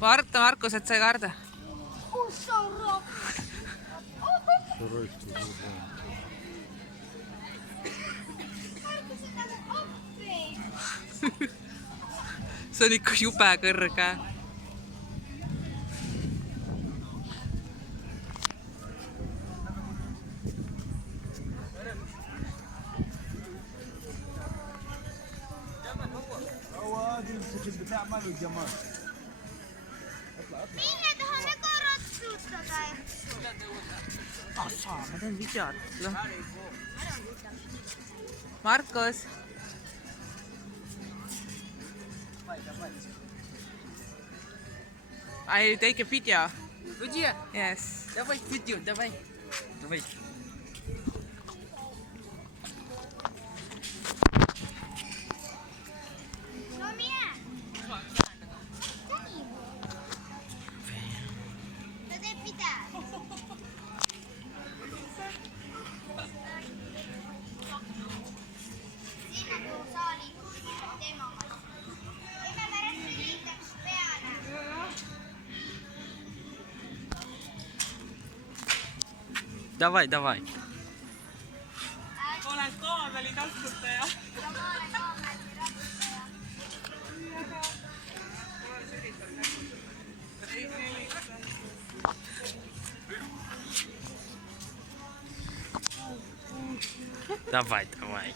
Markus, et sa ei karda. Kus on rohk? Markus on nagu appi. See on ikka jube kõrge. Minne tahame ka ratsutada. Saa, ma teen videot. Markus. I take a video. Video? Yes. Давай видео, давай. Давай. No mie. Sa teed videot. Sinna kuhu saali teema. Teeme pärast liitaks peale. Давай, давай. Olen kaameli taskutaja. Ja ma olen kaameli ratsutaja. Давай, давай.